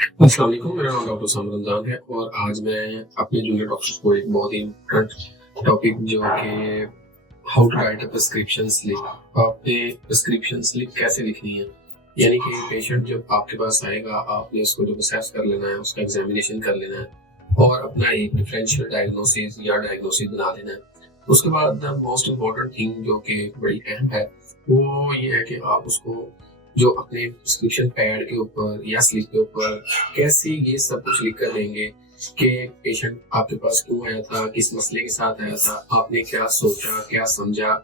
अस्सलाम वालेकुम, मेरा नाम डॉक्टर साम रमज़ान है और आज मैं अपने जूनियर डॉक्टर्स को एक बहुत ही इम्पोर्टेंट टॉपिक जो कि how to write a prescription slip, आपने प्रिस्क्रिप्शन स्लिप कैसे लिखनी है। यानी कि पेशेंट जब आपके पास आएगा, आपने उसको जब असेस कर लेना है, उसका एग्जामिनेशन कर लेना है और अपना एक डिफरेंशियल डायग्नोसिस या डायग्नोसिस बना लेना है। उसके बाद द मोस्ट इम्पोर्टेंट थिंग जो कि बड़ी अहम है, वो ये है कि आप उसको जो अपने प्रिस्क्रिप्शन पैड के ऊपर या स्लिप के ऊपर कैसे ये सब कुछ लिख कर देंगे कि पेशेंट आपके पास क्यों आया था, किस मसले के साथ आया था, आपने क्या सोचा, क्या समझा,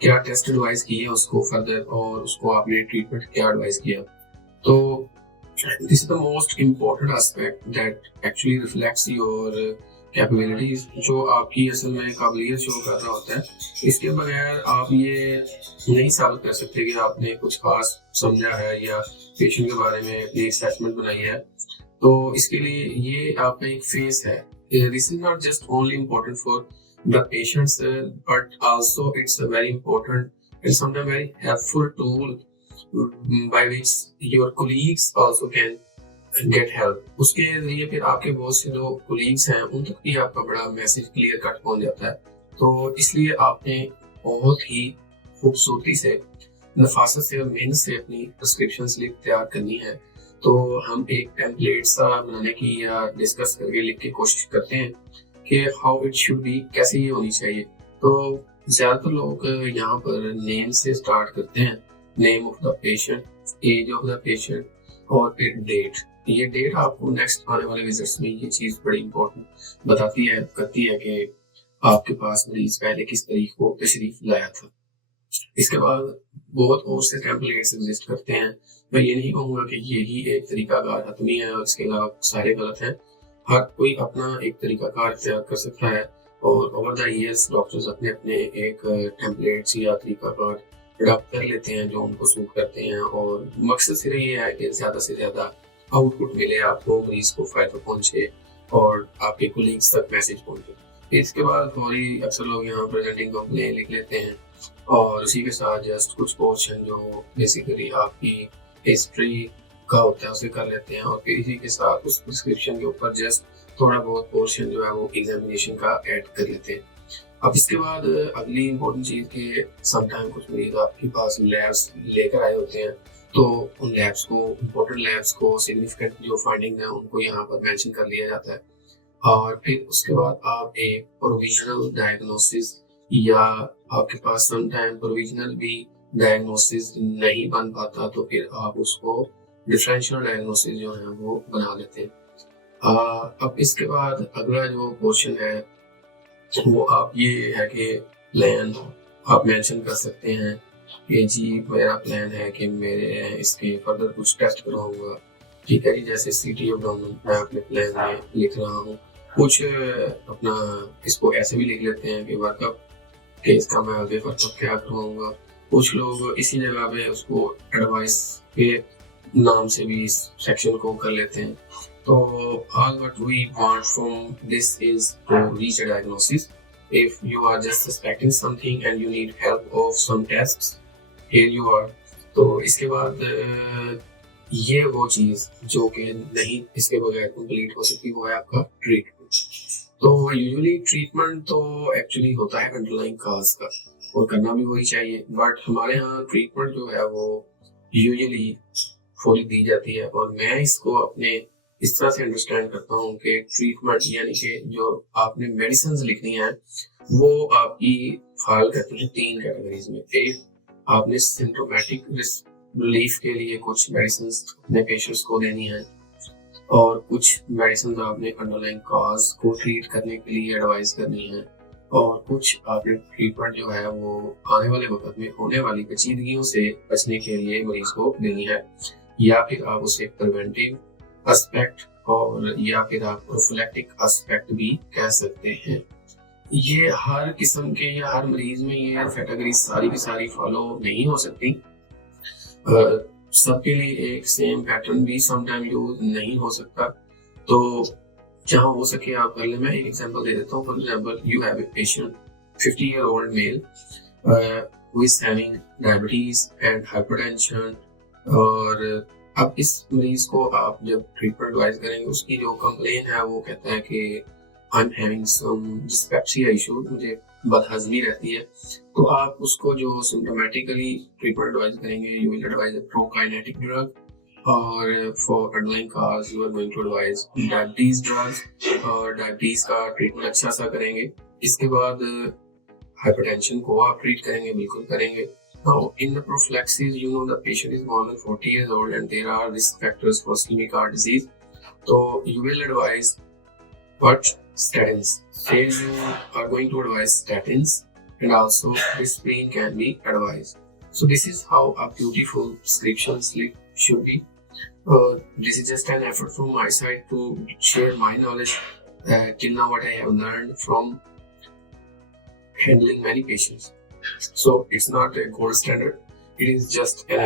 क्या टेस्ट एडवाइस किए उसको फर्दर और उसको आपने ट्रीटमेंट क्या एडवाइस किया। तो this is the most important aspect that actually reflects your capabilities, जो आपकी असल में काबिलियत शो कर रहा होता है। इसके बगैर आप ये नहीं साबित कर सकते कि आपने कुछ खास समझा है या पेशेंट के बारे में अपनी असेसमेंट बनाई है। तो इसके लिए ये आपका एक फेस है। This is not just only important for the patients but also it's a very important and sometimes very helpful tool by which your colleagues also can get help. उसके जरिए फिर आपके बहुत से जो कोलीग्स हैं उन तक भी आपका बड़ा मैसेज क्लियर कट पहुंच जाता है। तो इसलिए आपने बहुत ही खूबसूरती से, नफासत से और मेहनत से अपनी प्रिस्क्रिप्शन स्लिप तैयार करनी है। तो हम एक टेम्पलेट सा बनाने की या डिस्कस करके लिख के कोशिश करते हैं कि हाउ इट शुड बी, कैसे ये होनी चाहिए। तो ज्यादातर लोग यहाँ पर नेम से स्टार्ट करते हैं, name of the patient, age of the patient और फिर डेट। ये डेट आपको नेक्स्ट आने वाले विजिट्स में ये चीज बड़ी इंपॉर्टेंट बताती है, करती है कि आपके पास मरीज पहले किस तारीख को तशरीफ लाया था। इसके बाद बहुत और से टेम्पलेट्स एग्जिस्ट करते हैं। मैं ये नहीं कहूँगा कि यही एक तरीकाकार हतमी है और इसके अलावा सारे गलत हैं। हर कोई अपना एक तरीकाकार इख्तियार कर सकता है और ओवर द ईयर्स डॉक्टर्स अपने अपने एक टेम्पलेट्स या तरीकाकार अडॉप्ट कर लेते हैं जो उनको सूट करते हैं और मकसद सिर्फ ये है कि ज़्यादा से ज़्यादा आउटपुट मिले, आपको मरीज को फ़ायदा पहुँचे और आपके कोलीग्स तक मैसेज पहुँचे। इसके बाद फौरी अक्सर लोग यहाँ प्रेजेंटिंग कंप्लेन लिख लेते हैं और उसी के साथ जस्ट कुछ पोर्शन जो बेसिकली आपकी हिस्ट्री का होता है उसे कर लेते हैं और फिर इसी के साथ उस प्रिस्क्रिप्शन के ऊपर जस्ट थोड़ा बहुत पोर्शन जो है वो एग्जामिनेशन का ऐड कर लेते हैं। अब इसके बाद अगली इम्पोर्टेंट चीज़ कि समटाइम कुछ मरीज आपके पास लैब्स लेकर आए होते हैं, तो उन लैब्स को, इम्पोर्टेंट लैब्स को, सिग्निफिकेंट जो फाइंडिंग है उनको यहाँ पर मेंशन कर लिया जाता है। और फिर उसके बाद आप एक प्रोविजनल डायग्नोसिस या आपके पास समटाइम प्रोविजनल भी डायग्नोसिस नहीं बन पाता तो फिर आप उसको डिफरेंशियल डायग्नोसिस जो है वो बना लेते हैं। अब इसके बाद अगला जो क्वेश्चन है वो आप ये है कि प्लान आप मेंशन कर सकते हैं कि जी मेरा प्लान है कि मेरे इसके फर्दर कुछ टेस्ट करवाऊंगा। ठीक है जी, जैसे सीटी एब्डोमेन मैं अपने प्लान में लिख रहा हूँ। कुछ अपना इसको ऐसे भी लिख लेते हैं कि वर्कअप के इसका मैं आगे वर्कअप क्या करवाऊंगा। कुछ लोग इसी जगह पे उसको एडवाइस के नाम से भी इस सेक्शन को कर लेते हैं। तो all what we want from this is to reach a diagnosis. If you are just suspecting something and you need help of some tests, here you are. तो इसके बाद ये वो चीज जो कि नहीं इसके बगैर कंप्लीट हो सकती वो है आपका ट्रीटमेंट। तो यूजुअली ट्रीटमेंट तो एक्चुअली होता है अंडरलाइंग काज का और करना भी वही चाहिए, बट हमारे यहाँ ट्रीटमेंट जो है वो यूजुअली फुली दी जाती है और मैं इसको अपने इस तरह से अंडरस्टैंड करता हूँ कि ट्रीटमेंट यानी कि जो आपने मेडिसिन लिखनी है वो आपकी फाइल करती है तीन कैटेगरीज में। एक, आपने सिम्टोमेटिक रिलीफ के लिए कुछ मेडिसिन अपने पेशेंट्स को देनी है और कुछ मेडिसिन आपने अंडरलाइंग कॉज को ट्रीट करने के लिए एडवाइस करनी है और कुछ आपने ट्रीटमेंट जो है वो आने वाले वक्त में होने वाली पेचीदगियों से बचने के लिए मरीज को देनी है, या फिर आप उसे प्रिवेंटिव एस्पेक्ट और या फिर आप प्रोफिलैक्टिक एस्पेक्ट भी कह सकते हैं। ये हर किस्म के या हर मरीज में ये कैटेगरी सारी की सारी फॉलो नहीं हो सकती। सबके लिए एक सेम पैटर्न भी समटाइम यूज नहीं हो सकता। तो जहाँ हो सके आप कर ले। मैं एक एग्जांपल दे देता हूँ। For example, you have a patient 50-year-old male who is having diabetes and hypertension और अब इस मरीज को आप जब ट्रीटमेंट एडवाइस करेंगे, उसकी जो कंप्लेन है वो कहता है कि I am having some dyspepsia issue, मुझे बदहजमी रहती है, तो आप उसको जो सिम्टोमेटिकली ट्रीटमेंट एडवाइस करेंगे, you will advise a prokinetic drug, और for underlying cause you are going to advise diabetes drugs, और डायबिटीज का ट्रीटमेंट अच्छा सा करेंगे। इसके बाद हाइपरटेंशन को आप ट्रीट करेंगे, बिल्कुल करेंगे। Now, in the prophylaxis, you know the patient is more than 40 years old and there are risk factors for ischemic heart disease. So you will advise what statins. Say you are going to advise statins, and also aspirin can be advised. So this is how a beautiful prescription slip should be. This is just an effort from my side to share my knowledge till now what I have learned from handling many patients. So it's not a gold standard. It is just an